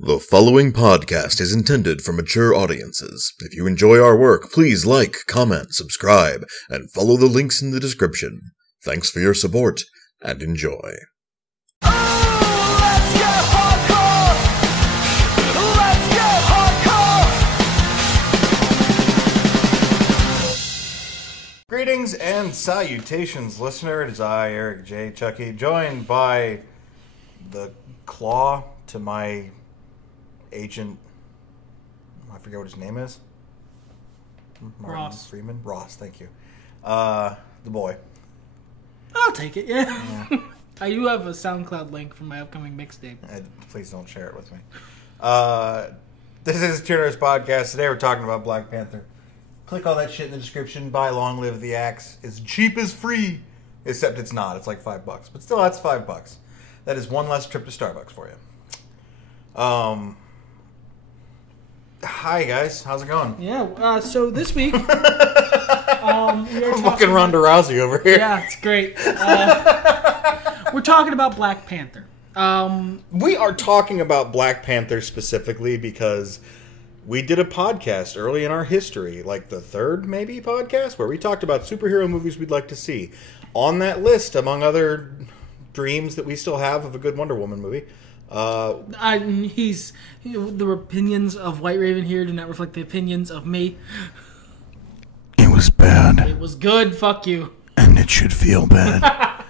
The following podcast is intended for mature audiences. If you enjoy our work, please like, comment, subscribe, and follow the links in the description. Thanks for your support, and enjoy. Greetings and salutations, listener. It is I, Eric J. Chucky, joined by the claw to my agent. I forget what his name is. Ross Freeman. Ross, thank you. The boy. I'll take it. Yeah. I do have a SoundCloud link for my upcoming mixtape. Please don't share it with me. This is Tuners Podcast. Today we're talking about Black Panther. Click all that shit in the description. Buy Long Live the Axe. It's cheap as free. Except it's not. It's like $5. But still, that's $5. That is one less trip to Starbucks for you. Hi, guys. How's it going? Yeah, so this week... we are fucking Ronda Rousey over here. Yeah, it's great. We're talking about Black Panther. We are talking about Black Panther specifically because... we did a podcast early in our history, like the third, maybe, podcast, where we talked about superhero movies we'd like to see. On that list, among other dreams that we still have of a good Wonder Woman movie. The opinions of White Raven here do not reflect the opinions of me. It was bad. It was good, fuck you. And it should feel bad.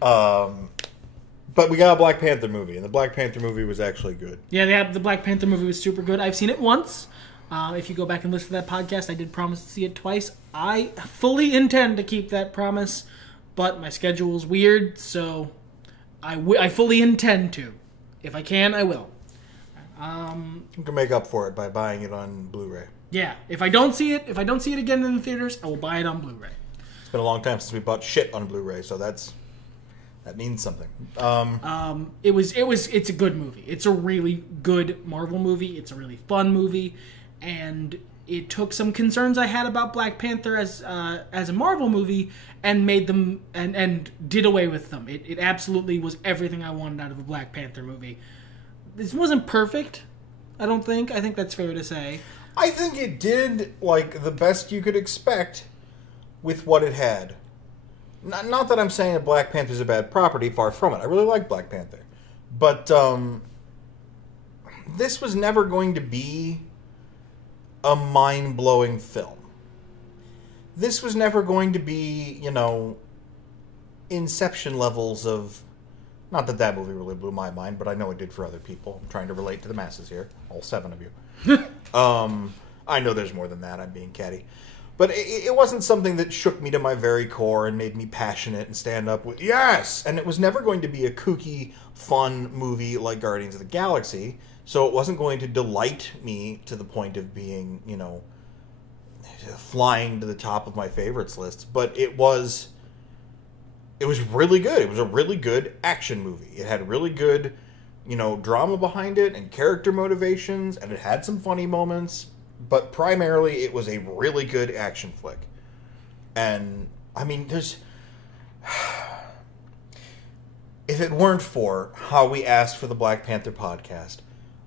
But we got a Black Panther movie, and the Black Panther movie was actually good. Yeah, the Black Panther movie was super good. I've seen it once. If you go back and listen to that podcast, I did promise to see it twice. I fully intend to keep that promise, but my schedule is weird, so I fully intend to. If I can, I will. You can make up for it by buying it on Blu-ray. Yeah, if I don't see it again in the theaters, I will buy it on Blu-ray. It's been a long time since we bought shit on Blu-ray, so that means something. It's a good movie. It's a really good Marvel movie. It's a really fun movie, and it took some concerns I had about Black Panther as a Marvel movie and made them and did away with them. It absolutely was everything I wanted out of a Black Panther movie. This wasn't perfect, I don't think. I think that's fair to say. I think it did like the best you could expect with what it had. Not that I'm saying that Black Panther is a bad property, far from it. I really like Black Panther. But this was never going to be a mind-blowing film. This was never going to be, Inception levels of... Not that movie really blew my mind, but I know it did for other people. I'm trying to relate to the masses here. All 7 of you. I know there's more than that. I'm being catty. But it wasn't something that shook me to my very core and made me passionate and stand up with, yes! And it was never going to be a kooky, fun movie like Guardians of the Galaxy. So it wasn't going to delight me to the point of being, flying to the top of my favorites list. But it was really good. It was a really good action movie. It had really good, drama behind it and character motivations. And it had some funny moments. But primarily, it was a really good action flick. And, if it weren't for how we asked for the Black Panther podcast,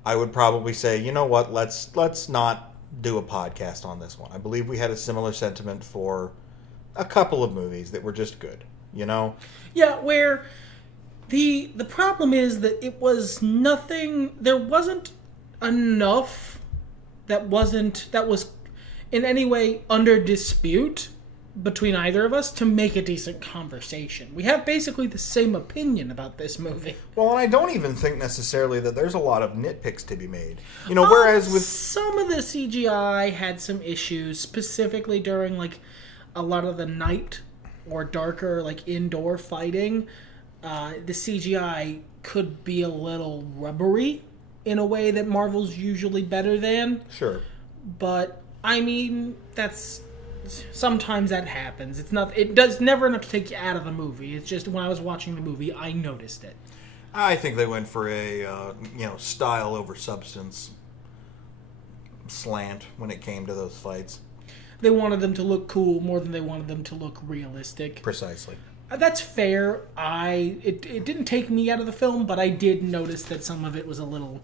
I would probably say, you know what, let's not do a podcast on this one. I believe we had a similar sentiment for a couple of movies that were just good, Yeah, where the problem is that it was nothing, there wasn't enough that was in any way under dispute between either of us to make a decent conversation. We have basically the same opinion about this movie. Well, and I don't even think necessarily that there's a lot of nitpicks to be made. Whereas with... some of the CGI had some issues, specifically during, a lot of the night or darker, indoor fighting. The CGI could be a little rubbery in a way that Marvel's usually better than. Sure. But, that's... sometimes that happens. It does never enough to take you out of the movie. It's just when I was watching the movie, I noticed it. I think they went for a, style over substance slant when it came to those fights. They wanted them to look cool more than they wanted them to look realistic. Precisely. That's fair. It didn't take me out of the film, but I did notice that some of it was a little,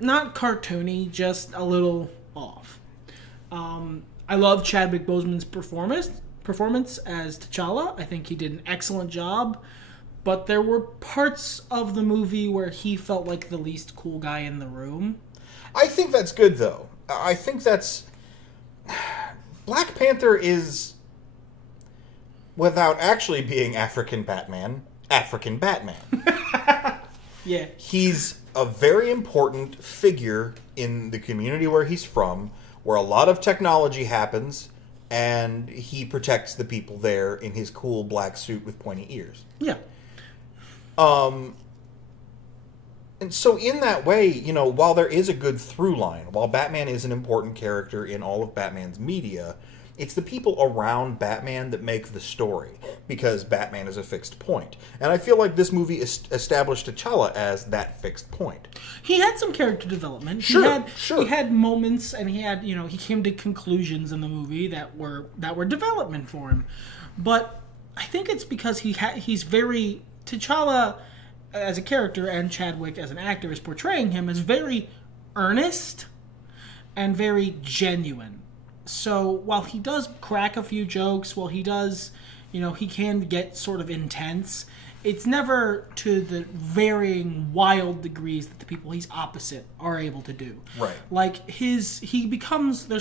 not cartoony, just a little off. I love Chadwick Boseman's performance as T'Challa. I think he did an excellent job, but there were parts of the movie where he felt like the least cool guy in the room. I think that's good, though. I think that's... Black Panther is, without actually being African Batman. Yeah. He's a very important figure in the community where he's from, where a lot of technology happens, and he protects the people there in his cool black suit with pointy ears. Yeah. And so in that way, you know, while there is a good through line, while Batman is an important character in all of Batman's media, it's the people around Batman that make the story, because Batman is a fixed point. And I feel like this movie established T'Challa as that fixed point. He had some character development. Sure. He had moments, and he had, you know, he came to conclusions in the movie that were development for him. But I think it's because he's very... T'Challa as a character and Chadwick as an actor is portraying him as very earnest and very genuine. So while he does crack a few jokes, while he does, you know, he can get sort of intense, it's never to the varying wild degrees that the people he's opposite are able to do. Right. Like there's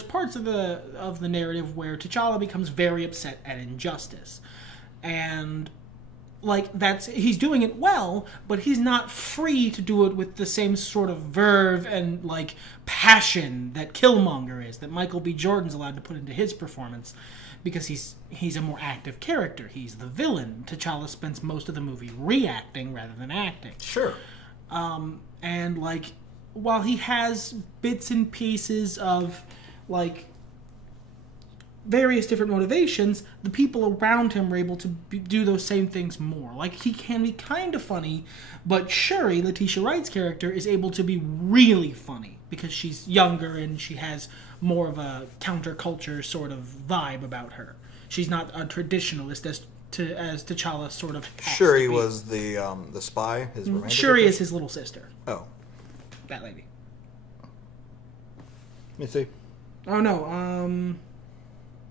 parts of the narrative where T'Challa becomes very upset at injustice. And like he's doing it well, but he's not free to do it with the same sort of verve and like passion that Killmonger is, that Michael B. Jordan's allowed to put into his performance, because he's a more active character. He's the villain. T'Challa spends most of the movie reacting rather than acting. Sure. And like while he has bits and pieces of like various different motivations, the people around him are able to do those same things more. Like, he can be kind of funny, but Shuri, Letitia Wright's character, is able to be really funny because she's younger and she has more of a counterculture sort of vibe about her. She's not a traditionalist as T'Challa sort of has Shuri to be. was the spy, his romantic Shuri interest? is his little sister. Oh. That lady. Let me see. Oh, no,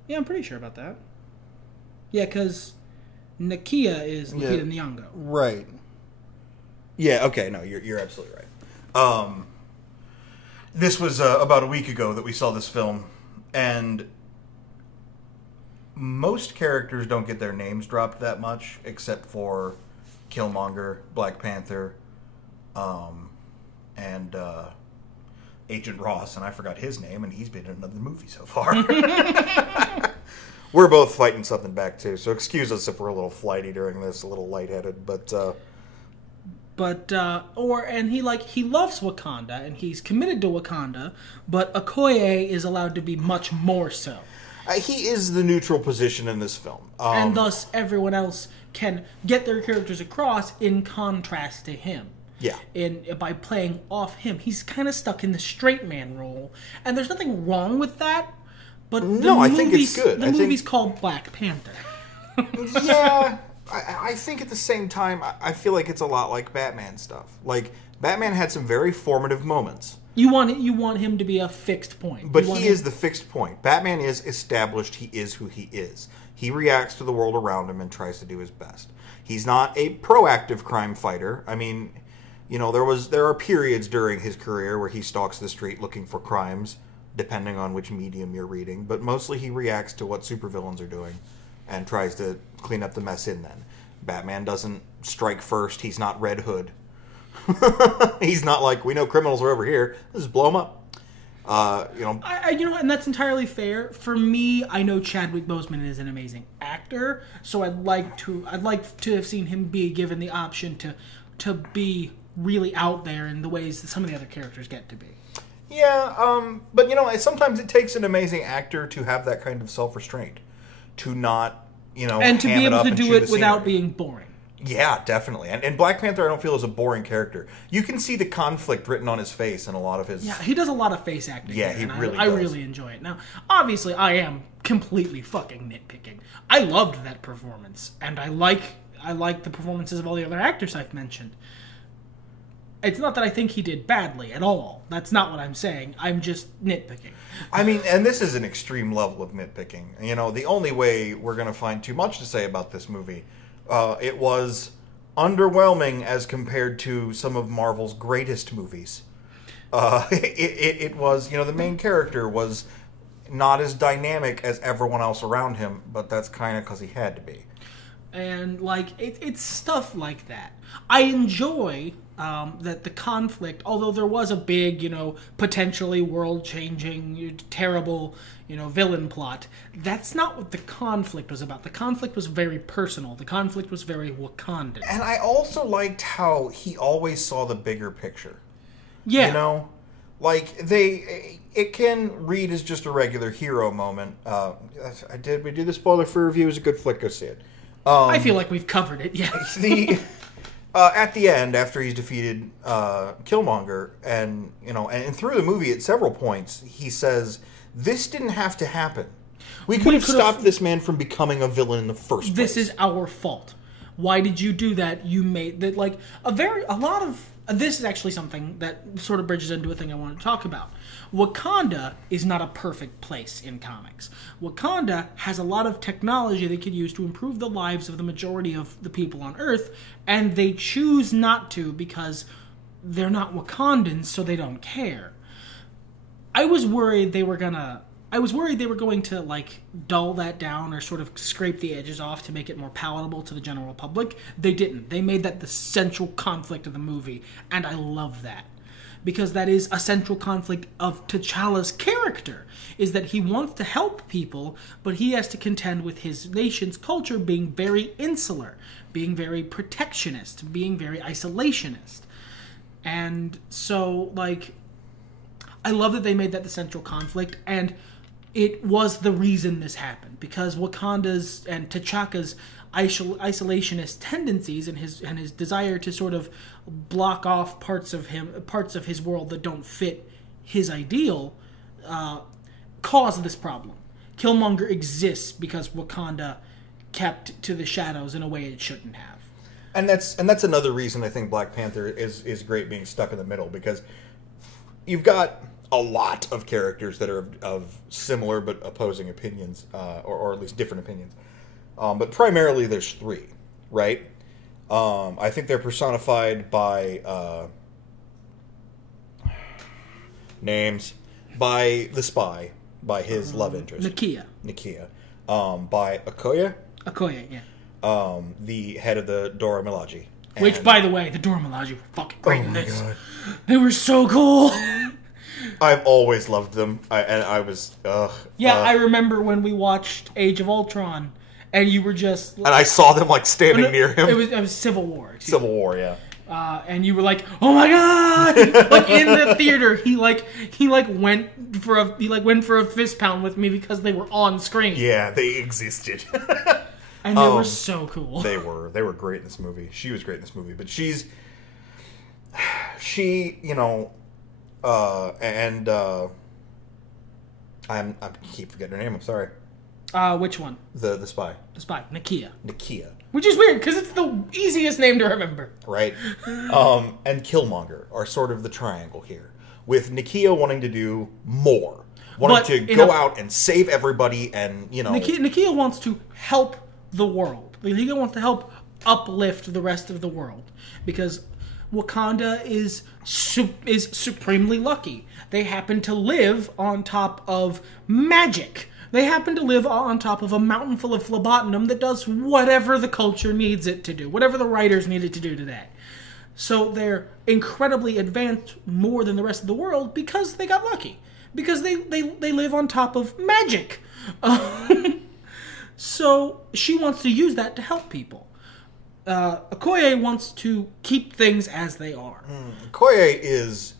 yeah, I'm pretty sure about that. Yeah, because Nakia is Lupita Nyong'o. Right. Yeah, okay, no, you're absolutely right. This was about a week ago that we saw this film, and most characters don't get their names dropped that much, except for Killmonger, Black Panther, and Agent Ross, and I forgot his name, and he's been in another movie so far. We're both fighting something back, too, so excuse us if we're a little flighty during this, a little lightheaded, but he loves Wakanda, and he's committed to Wakanda, but Okoye is allowed to be much more so. He is the neutral position in this film. And thus, everyone else can get their characters across in contrast to him. Yeah. By playing off him. He's kind of stuck in the straight man role. And there's nothing wrong with that. But I think it's good. The movie's called Black Panther. Yeah. I think at the same time, I feel like it's a lot like Batman stuff. Like, Batman had some very formative moments. You want him to be a fixed point. But he is the fixed point. Batman is established. He is who he is. He reacts to the world around him and tries to do his best. He's not a proactive crime fighter. I mean, you know, there are periods during his career where he stalks the street looking for crimes, depending on which medium you're reading. But mostly he reacts to what supervillains are doing and tries to clean up the mess in them. Batman doesn't strike first. He's not Red Hood. He's not like, we know criminals are over here, let's just blow them up. And that's entirely fair. For me, I know Chadwick Boseman is an amazing actor, so I'd like to have seen him be given the option to be really out there in the ways that some of the other characters get to be. Yeah, but sometimes it takes an amazing actor to have that kind of self-restraint, to not, and to be able to do it without being boring. Yeah, definitely. And Black Panther, I don't feel, is a boring character. You can see the conflict written on his face in a lot of his... Yeah, he does a lot of face acting. Yeah, here, he really I does. really enjoy it. Now, obviously, I am completely fucking nitpicking. I loved that performance, and I like the performances of all the other actors I've mentioned. It's not that I think he did badly at all. That's not what I'm saying. I'm just nitpicking. I mean, and this is an extreme level of nitpicking. You know, the only way we're going to find too much to say about this movie, it was underwhelming as compared to some of Marvel's greatest movies. It was, you know, the main character was not as dynamic as everyone else around him, but that's kind of because he had to be. And, like, it's stuff like that. I enjoy that the conflict, although there was a big, you know, potentially world-changing, terrible, you know, villain plot, that's not what the conflict was about. The conflict was very personal. The conflict was very Wakandan. And I also liked how he always saw the bigger picture. Yeah. You know? Like, it can read as just a regular hero moment. We do the spoiler for review. It's a good flick. Go see it. I feel like we've covered it, yeah. At the end, after he's defeated Killmonger, and you know, and through the movie at several points, he says, "This didn't have to happen. We could have stopped this man from becoming a villain in the first place. This is our fault. Why did you do that? You made that, like, a lot of this is actually something that sort of bridges into a thing I want to talk about. Wakanda is not a perfect place in comics. Wakanda has a lot of technology they could use to improve the lives of the majority of the people on Earth, and they choose not to because they're not Wakandans, so they don't care. I was worried they were going to, like, dull that down or sort of scrape the edges off to make it more palatable to the general public. They didn't. They made that the central conflict of the movie, and I love that. Because that is a central conflict of T'Challa's character, is that he wants to help people, but he has to contend with his nation's culture being very insular, being very protectionist, being very isolationist. And so, like, I love that they made that the central conflict, and it was the reason this happened, because Wakanda's and T'Chaka's isolationist tendencies and his desire to sort of block off parts of his world that don't fit his ideal, caused this problem. Killmonger exists because Wakanda kept to the shadows in a way it shouldn't have. And that's another reason I think Black Panther is great being stuck in the middle, because you've got a lot of characters that are of similar but opposing opinions, or at least different opinions. But primarily there's three, right? I think they're personified by names, by the spy, by his love interest. Nakia. By Okoye. Okoye, yeah. The head of the Dora Milaje. Which, by the way, the Dora Milaje were fucking great in this. God. They were so cool. I've always loved them. I remember when we watched Age of Ultron, and you were just... And I saw them, like, standing near him. It was Civil War. Civil War, yeah. And you were like, "Oh my god!" Like, in the theater, he went for a fist pound with me because they were on screen. Yeah, they existed. And they were so cool. They were great in this movie. She was great in this movie, but I keep forgetting her name. I'm sorry. Which one? The spy. The spy, Nakia. Which is weird because it's the easiest name to remember. Right. And Killmonger are sort of the triangle here, with Nakia wanting to do more, wanting to go out and save everybody, and Nakia wants to help the world. Nakia wants to help uplift the rest of the world, because Wakanda is supremely lucky. They happen to live on top of magic. They happen to live on top of a mountain full of phlebotinum that does whatever the culture needs it to do, whatever the writers need it to do today. So they're incredibly advanced more than the rest of the world because they got lucky. Because they live on top of magic. So she wants to use that to help people. Okoye wants to keep things as they are. Okoye is,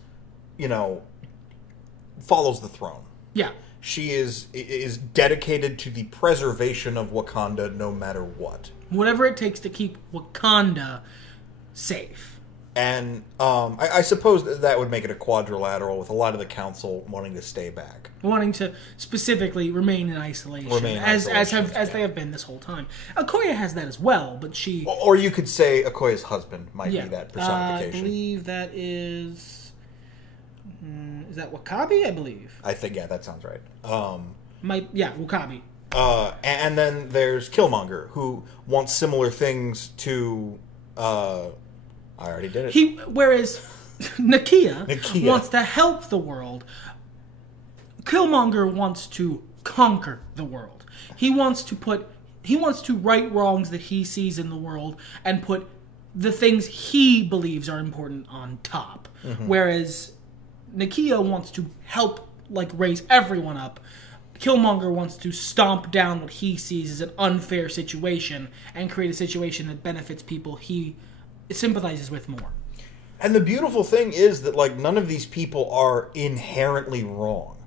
follows the throne. Yeah. She is dedicated to the preservation of Wakanda no matter what. Whatever it takes to keep Wakanda safe. And I suppose that would make it a quadrilateral with a lot of the council wanting to stay back. Wanting to specifically remain in isolation. As they have been this whole time. Okoye has that as well, but she... Or you could say Okoye's husband might be that personification. I believe that is... is that Wakabi, I believe? I think, yeah, that sounds right. Wakabi. And then there's Killmonger, who wants similar things to... I already did it. Whereas Nakia wants to help the world. Killmonger wants to conquer the world. He wants to right wrongs that he sees in the world and put the things he believes are important on top. Mm-hmm. Whereas Nakia wants to help, raise everyone up. Killmonger wants to stomp down what he sees as an unfair situation and create a situation that benefits people he sympathizes with more. And the beautiful thing is that none of these people are inherently wrong.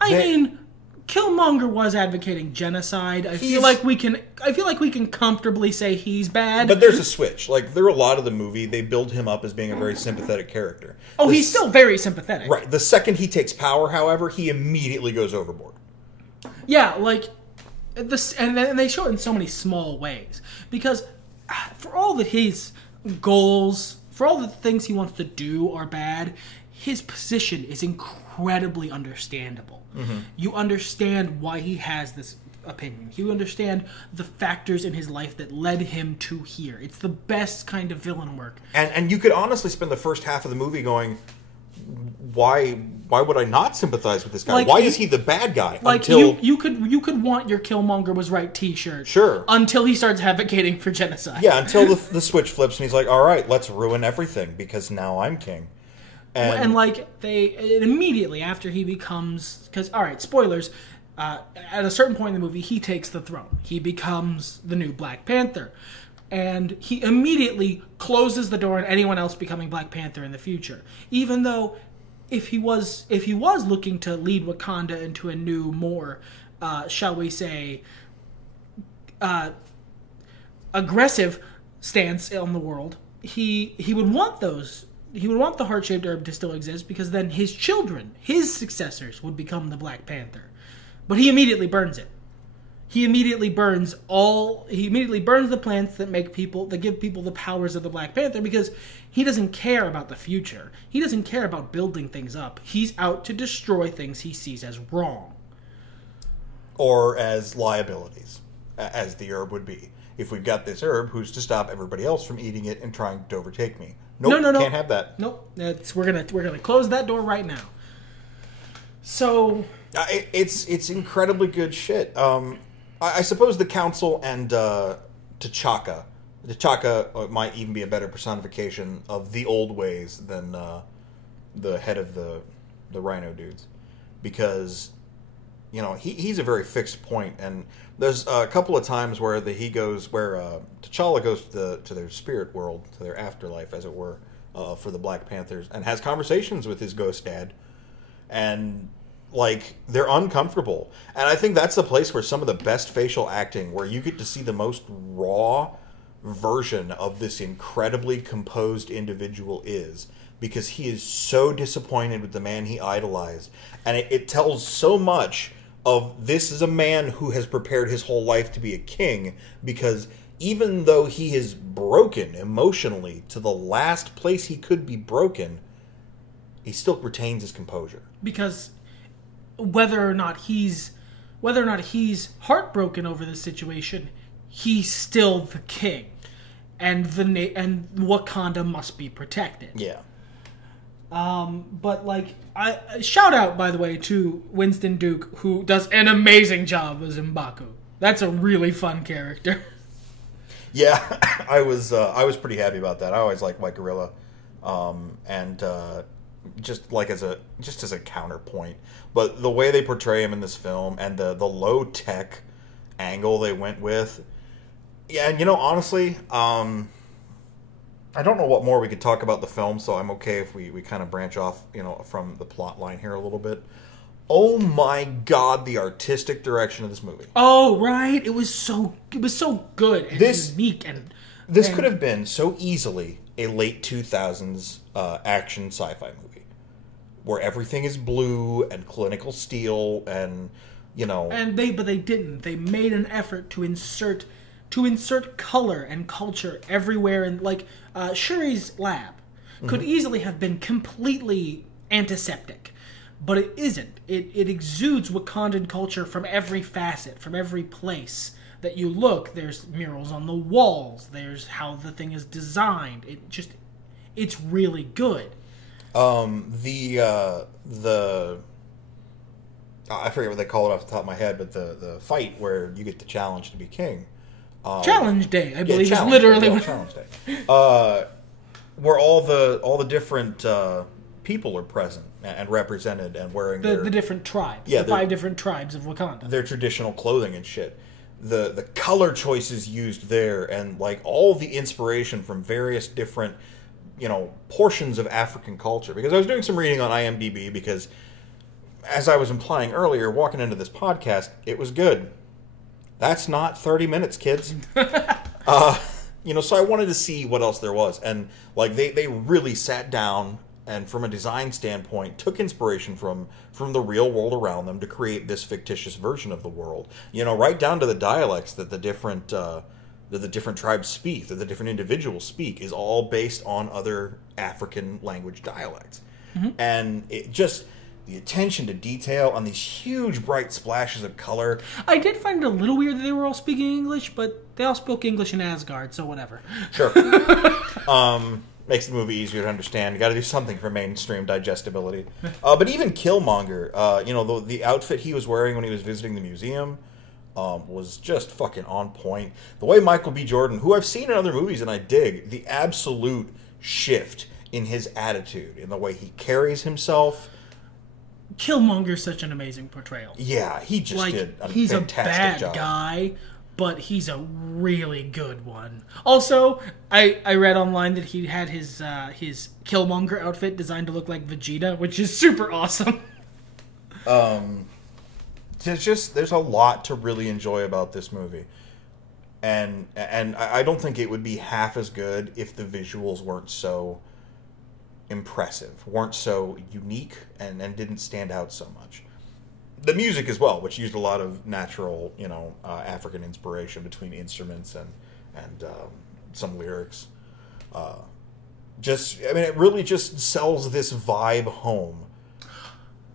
I mean, Killmonger was advocating genocide. I feel like we can comfortably say he's bad. But there's a switch. There are a lot of the movie, they build him up as being a very sympathetic character. Oh, he's still very sympathetic. Right. The second he takes power, however, he immediately goes overboard. Yeah, and they show it in so many small ways. Because for all that his goals, for all the things he wants to do are bad, his position is incredibly understandable. Mm-hmm. You understand why he has this opinion. You understand the factors in his life that led him to here. It's the best kind of villain work. And you could honestly spend the first half of the movie going, why would I not sympathize with this guy? Why is he the bad guy? Until you could want your Killmonger was right t-shirt. Sure. Until he starts advocating for genocide. Yeah, until the switch flips and he's like, all right, let's ruin everything because now I'm king. And immediately after he becomes... Because, all right, spoilers. At a certain point in the movie, he takes the throne. He becomes the new Black Panther. And he immediately closes the door on anyone else becoming Black Panther in the future. Even though if he was looking to lead Wakanda into a new, more, shall we say, aggressive stance on the world, he would want those. He would want the heart-shaped herb to still exist because then his children, his successors, would become the Black Panther. But he immediately burns it. He immediately burns the plants that give people the powers of the Black Panther because he doesn't care about the future. He doesn't care about building things up. He's out to destroy things he sees as wrong. Or as liabilities, as the herb would be. If we've got this herb, who's to stop everybody else from eating it and trying to overtake me? Nope, no. Can't have that. Nope. We're gonna close that door right now. So it's incredibly good shit. I suppose the council and T'Chaka. T'Chaka might even be a better personification of the old ways than the head of the Rhino dudes, because he's a very fixed point, and there's a couple of times where T'Challa goes to their spirit world, to their afterlife, as it were, for the Black Panthers, and has conversations with his ghost dad, and they're uncomfortable. And I think that's the place where some of the best facial acting, where you get to see the most raw version of this incredibly composed individual is, because he is so disappointed with the man he idolized. And it tells so much of this is a man who has prepared his whole life to be a king, because even though he is broken emotionally to the last place he could be broken, he still retains his composure. Because whether or not he's heartbroken over this situation, he's still the king, and Wakanda must be protected. Yeah. But I shout out, by the way, to Winston Duke, who does an amazing job as M'Baku. That's a really fun character. Yeah, I was pretty happy about that. I always liked White Gorilla, and just as a counterpoint. But the way they portray him in this film and the low tech angle they went with, yeah, and honestly, I don't know what more we could talk about the film, so I'm okay if we kind of branch off, from the plot line here a little bit. Oh my god, the artistic direction of this movie. Oh, right. It was so good and unique This could have been so easily a late 2000s action sci-fi movie where everything is blue and clinical steel and, you know... But they didn't. They made an effort to insert color and culture everywhere. And, like, Shuri's lab could easily have been completely antiseptic. But it isn't. It exudes Wakandan culture from every facet, from every place that you look. There's murals on the walls. There's how the thing is designed. It's really good. I forget what they call it off the top of my head, but the fight where you get the challenge to be king. Challenge Day, I believe, is literally what... Challenge Day. Where all the different people are present and represented and wearing the different tribes. Yeah, the 5 different tribes of Wakanda. Their traditional clothing and shit. The color choices used there and like all the inspiration from various different, you know, portions of African culture. Because I was doing some reading on IMDb because, as I was implying earlier, walking into this podcast, it was good. That's not 30 minutes, kids. You know, so I wanted to see what else there was. And like they really sat down and from a design standpoint took inspiration from the real world around them to create this fictitious version of the world. You know, right down to the dialects that the different tribes speak, that the different individuals speak, is all based on other African language dialects. Mm-hmm. And it just... the attention to detail on these huge bright splashes of color. I did find it a little weird that they were all speaking English, but they all spoke English in Asgard, so whatever. Sure. Makes the movie easier to understand. You got to do something for mainstream digestibility. But even Killmonger, you know, the outfit he was wearing when he was visiting the museum was just fucking on point. The way Michael B. Jordan, who I've seen in other movies and I dig, the absolute shift in his attitude, in the way he carries himself. Killmonger's such an amazing portrayal. Yeah, he just did a he's fantastic job. He's a bad guy, but he's a really good one. Also, I read online that he had his Killmonger outfit designed to look like Vegeta, which is super awesome. There's a lot to really enjoy about this movie. And I don't think it would be half as good if the visuals weren't so impressive, weren't so unique, and didn't stand out so much. The music as well, which used a lot of natural, you know, African inspiration between instruments and some lyrics. It really just sells this vibe home.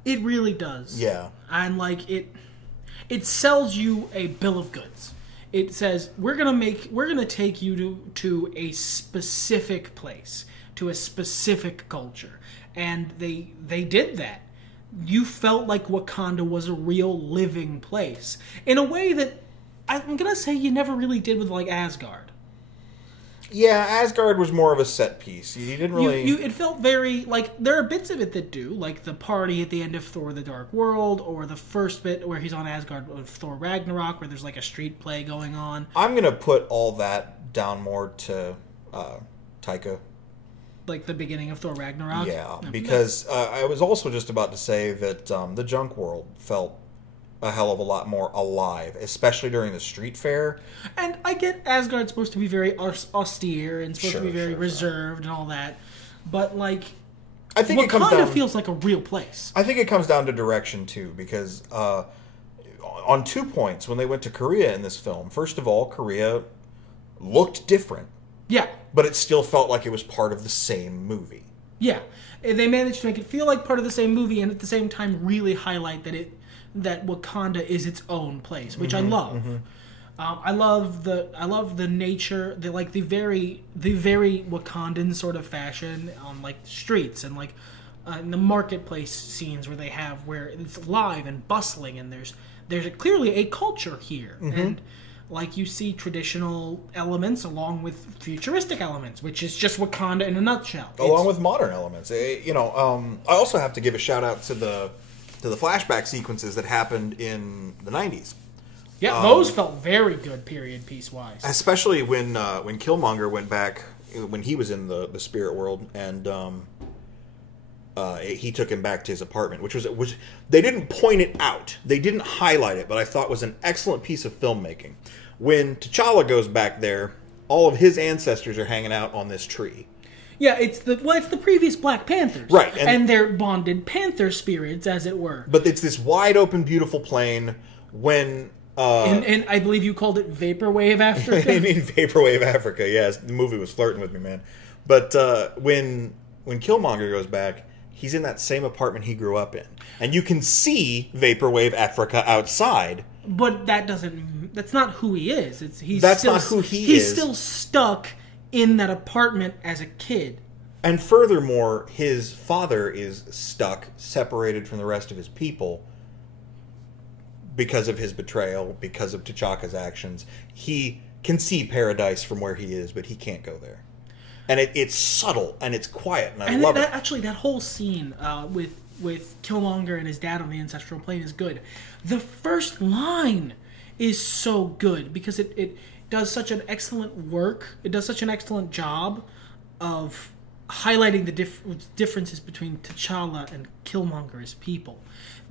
It really does. Yeah. And like it sells you a bill of goods. It says we're gonna take you to a specific place, to a specific culture, and they did that. You felt like Wakanda was a real living place in a way that I'm gonna say you never really did with like Asgard. Yeah, Asgard was more of a set piece. You didn't really. It felt very like there are bits of it that do, like the party at the end of Thor: The Dark World, or the first bit where he's on Asgard of Thor: Ragnarok, where there's like a street play going on. I'm gonna put all that down more to Taika. Like the beginning of Thor: Ragnarok? Yeah, because I was also just about to say that the junk world felt a hell of a lot more alive, especially during the street fair. And I get Asgard's supposed to be very austere and supposed to be very reserved and all that, but like, I think Wakanda feels like a real place. I think it comes down to direction too, because on 2 points when they went to Korea in this film, first of all, Korea looked different. Yeah. But it still felt like it was part of the same movie. Yeah. They managed to make it feel like part of the same movie and at the same time really highlight that Wakanda is its own place, which I love. Mm-hmm. I love the nature, the very Wakandan sort of fashion on like streets and like in the marketplace scenes where it's live and bustling and there's clearly a culture here. Mm-hmm. And like you see traditional elements along with futuristic elements, which is just Wakanda in a nutshell. Along with modern elements. I also have to give a shout out to the flashback sequences that happened in the 90s. Yeah, those felt very good period piece wise. Especially when Killmonger went back when he was in the spirit world and he took him back to his apartment, which was they didn't point it out, they didn't highlight it, but I thought was an excellent piece of filmmaking. When T'Challa goes back there, all of his ancestors are hanging out on this tree. Yeah, it's the previous Black Panthers, right? And they're bonded Panther spirits, as it were. But it's this wide open, beautiful plain. When and I believe you called it Vaporwave Africa. in Vaporwave Africa, yes, the movie was flirting with me, man. But when Killmonger goes back, he's in that same apartment he grew up in, and you can see Vaporwave Africa outside. But that's not who he is. That's not who he is. He's still stuck in that apartment as a kid. And furthermore, his father is stuck, separated from the rest of his people because of his betrayal, because of T'Chaka's actions. He can see paradise from where he is, but he can't go there. And it's subtle, and it's quiet, and I love it. Actually, that whole scene with Killmonger and his dad on the ancestral plane is good. The first line is so good because it does such an excellent work. It does such an excellent job of highlighting the differences between T'Challa and Killmonger as people.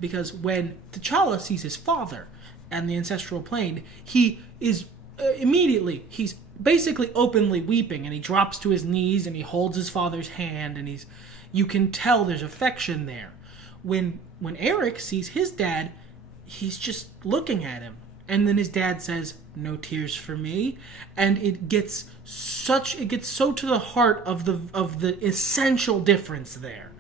Because when T'Challa sees his father and the ancestral plane, he is he's basically openly weeping, and he drops to his knees and he holds his father's hand, and you can tell there's affection there. When Eric sees his dad, he's just looking at him. And then his dad says, "No tears for me," and it gets so to the heart of the essential difference there.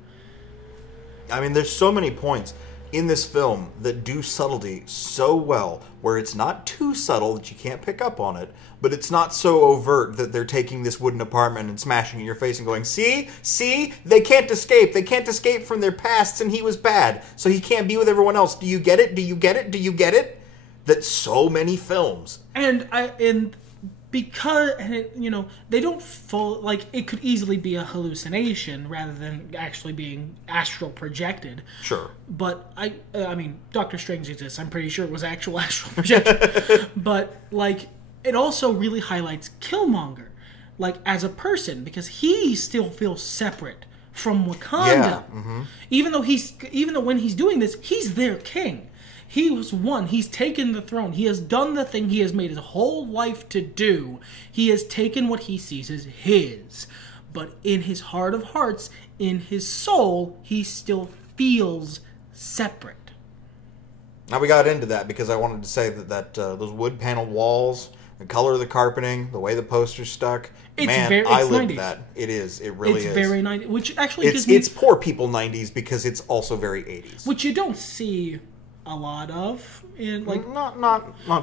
I mean, there's so many points in this film that do subtlety so well, where it's not too subtle that you can't pick up on it, but it's not so overt that they're taking this wooden apartment and smashing it in your face and going, see, they can't escape from their pasts, and he was bad, so he can't be with everyone else. Do you get it? Do you get it? Do you get it? That so many films, because they don't it could easily be a hallucination rather than actually being astral projected. Sure. But I mean, Doctor Strange exists. I'm pretty sure it was actual astral projection. But it also really highlights Killmonger, as a person, because he still feels separate from Wakanda. Yeah. Mm-hmm. Even though when he's doing this, he's their king. He was one. He's taken the throne. He has done the thing he has made his whole life to do. He has taken what he sees as his. But in his heart of hearts, in his soul, he still feels separate. Now, we got into that because I wanted to say that those wood-paneled walls, the color of the carpeting, the way the poster's stuck, I lived 90s. That. It is. It really is. It's very 90s. Which actually it's poor people 90s because it's also very 80s. Which you don't see a lot of in not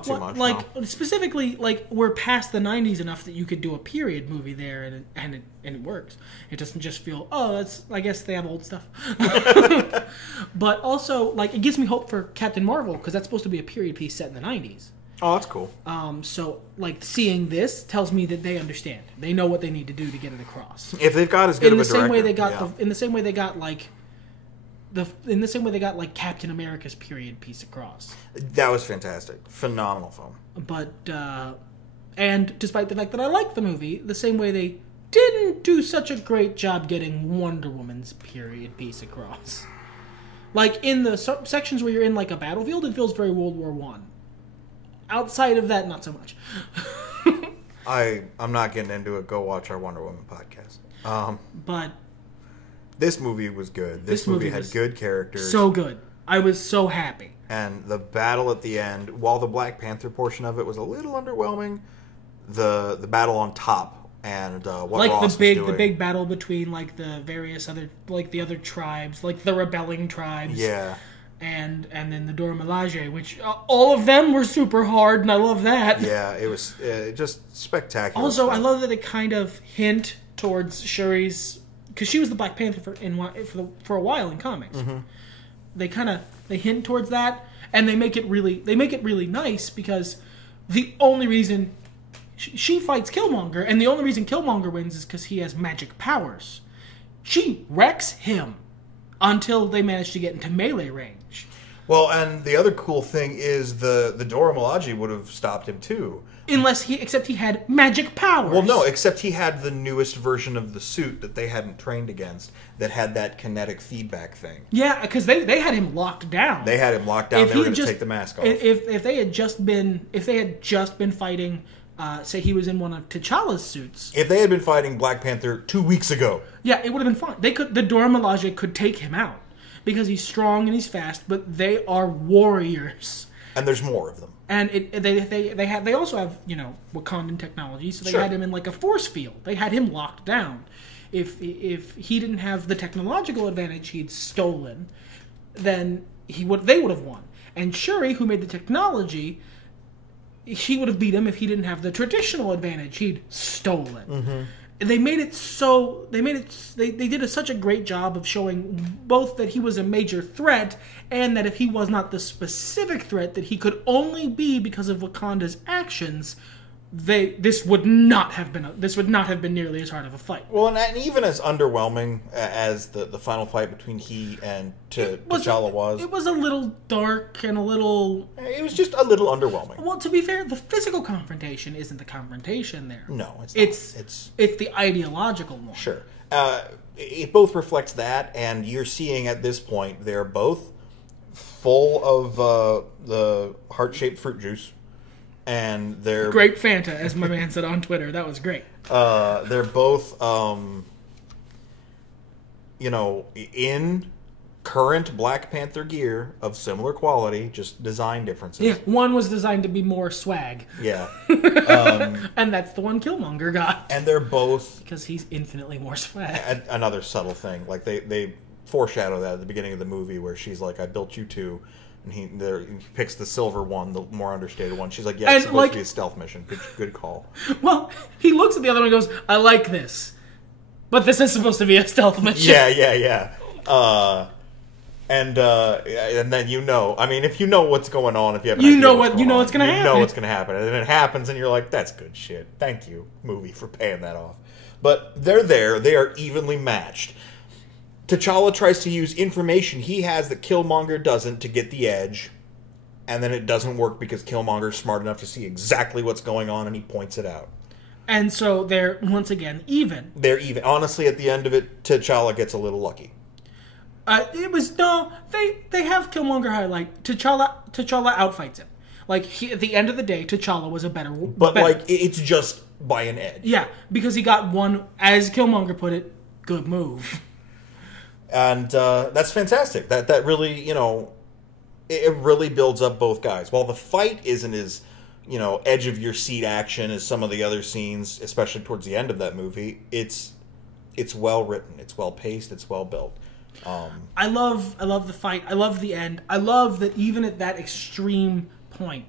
too much. No. Specifically, we're past the 90s enough that you could do a period movie there and it works. It doesn't just feel, I guess they have old stuff. But also, it gives me hope for Captain Marvel, because that's supposed to be a period piece set in the 90s. Oh, that's cool. So seeing this tells me that they understand. They know what they need to do to get it across. If they've got as good of a director, in the same way they got Captain America's period piece across. That was fantastic. Phenomenal film. But and despite the fact that I like the movie, the same way they didn't do such a great job getting Wonder Woman's period piece across. In the sections where you're in a battlefield, it feels very World War One. Outside of that, not so much. I'm not getting into it. Go watch our Wonder Woman podcast. But this movie was good. This movie had good characters. So good. I was so happy. And the battle at the end, while the Black Panther portion of it was a little underwhelming, the battle on top and what Ross was doing. The big battle between the various other the other tribes, the rebelling tribes. Yeah. And then the Dora Milaje, which all of them were super hard, and I love that. Yeah, it was just spectacular. Also, I love that they kind of hint towards Shuri's, because she was the Black Panther for a while in comics. Mm-hmm. They hint towards that, and they make it really nice, because the only reason she fights Killmonger, and the only reason Killmonger wins is because he has magic powers. She wrecks him until they manage to get into melee range. Well, and the other cool thing is the Dora Milaje would have stopped him too. Except he had magic powers. Well, no, except he had the newest version of the suit that they hadn't trained against that had that kinetic feedback thing. Yeah, because they had him locked down. They had him locked down. They were going to take the mask off. If they had just been fighting, say he was in one of T'Challa's suits. If they had been fighting Black Panther 2 weeks ago. Yeah, it would have been fine. The Dora Milaje could take him out because he's strong and he's fast, but they are warriors. And there's more of them. And they also have, Wakandan technology, so they had him in like a force field. They had him locked down. If he didn't have the technological advantage he'd stolen, then they would have won. And Shuri, who made the technology, she would have beat him if he didn't have the traditional advantage he'd stolen. Mm-hmm. They did such a great job of showing both that he was a major threat and that if he was not the specific threat that he could only be because of Wakanda's actions, this would not have been nearly as hard of a fight. Well, and even as underwhelming as the final fight between he and T'Challa was, it was a little dark and a little. It was just a little underwhelming. Well, to be fair, the physical confrontation isn't the confrontation there. No, it's not. It's the ideological one. Sure, it both reflects that, and you're seeing at this point they're both full of the heart-shaped fruit juice. And they're great Fanta, as my man said on Twitter. That was great. They're both, in current Black Panther gear of similar quality, just design differences. Yeah, one was designed to be more swag. Yeah, and that's the one Killmonger got. And they're both because he's infinitely more swag. Another subtle thing, like they foreshadow that at the beginning of the movie, where she's like, "I built you two." And he picks the silver one, the more understated one. She's like, yeah, it's supposed to be a stealth mission. Good call. Well, he looks at the other one and goes, I like this. But this is supposed to be a stealth mission. Yeah. And then if you know what's going on, if you have an idea what's going to happen. You know what's going to happen. And then it happens and you're like, that's good shit. Thank you, movie, for paying that off. But they're there. They are evenly matched. T'Challa tries to use information he has that Killmonger doesn't to get the edge, and then it doesn't work because Killmonger's smart enough to see exactly what's going on, and he points it out. And so they're, once again, even. They're even. Honestly, at the end of it, T'Challa gets a little lucky. They have Killmonger highlight. T'Challa outfights him. Like, at the end of the day, T'Challa was a better. But, it's just by an edge. Yeah, because he got one, as Killmonger put it, good move. And that's fantastic. That really, it really builds up both guys. While the fight isn't as, edge of your seat action as some of the other scenes, especially towards the end of that movie, it's well written, it's well paced, it's well built. I love the fight. I love the end. I love that even at that extreme point,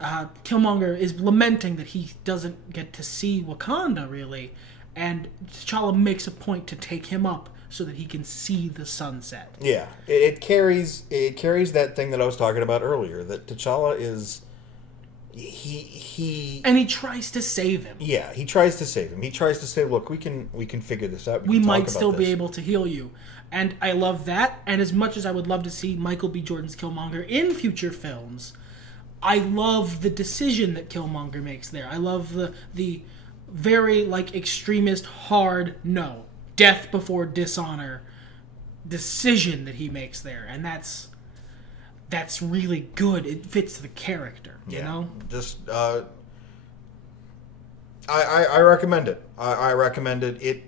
Killmonger is lamenting that he doesn't get to see Wakanda really, and T'Challa makes a point to take him up so that he can see the sunset. Yeah, it carries that thing that I was talking about earlier. That T'Challa is he and he tries to save him. Yeah, he tries to save him. He tries to say, "Look, we can figure this out. We might still be able to heal you." And I love that. And as much as I would love to see Michael B. Jordan's Killmonger in future films, I love the decision that Killmonger makes there. I love the very extremist hard no. Death before dishonor decision that he makes there, and that's really good. It fits the character, you know. Just I recommend it. I recommend it. It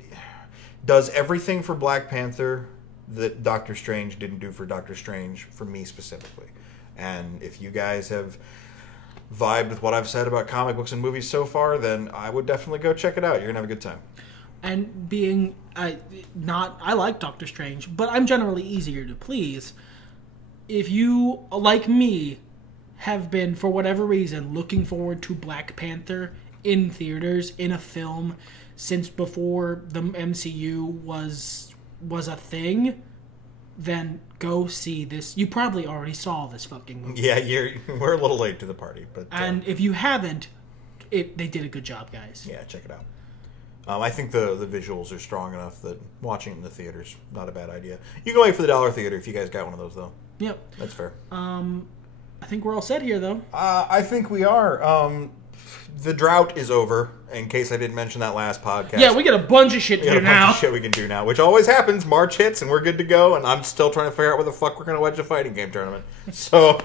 does everything for Black Panther that Doctor Strange didn't do for Doctor Strange, for me specifically. And if you guys have vibed with what I've said about comic books and movies so far, then I would definitely go check it out. You're gonna have a good time. And being I like Doctor Strange, but I'm generally easier to please. If you, like me, have been, for whatever reason, looking forward to Black Panther in theaters, in a film, since before the MCU was a thing, then go see this. You probably already saw this fucking movie. Yeah, we're a little late to the party. But and if you haven't, they did a good job, guys. Yeah, check it out. I think the visuals are strong enough that watching it in the theater's not a bad idea. You can wait for the dollar theater if you guys got one of those, though. Yep. That's fair. I think we're all set here, though. I think we are. The drought is over, in case I didn't mention that last podcast. Yeah, we got a bunch of shit to do now. Shit we can do now, which always happens. March hits, and we're good to go, and I'm still trying to figure out where the fuck we're going to wedge a fighting game tournament. So...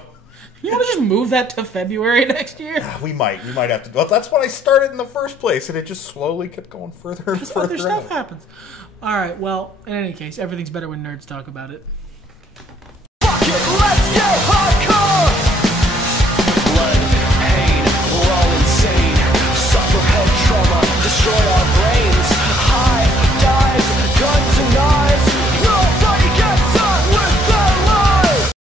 You want to just move that to February next year? We might. We might have to. Well, that's what I started in the first place, and it just slowly kept going further and further. Other stuff happens. All right. Well, in any case, everything's better when nerds talk about it. Fuck it, let's get hardcore!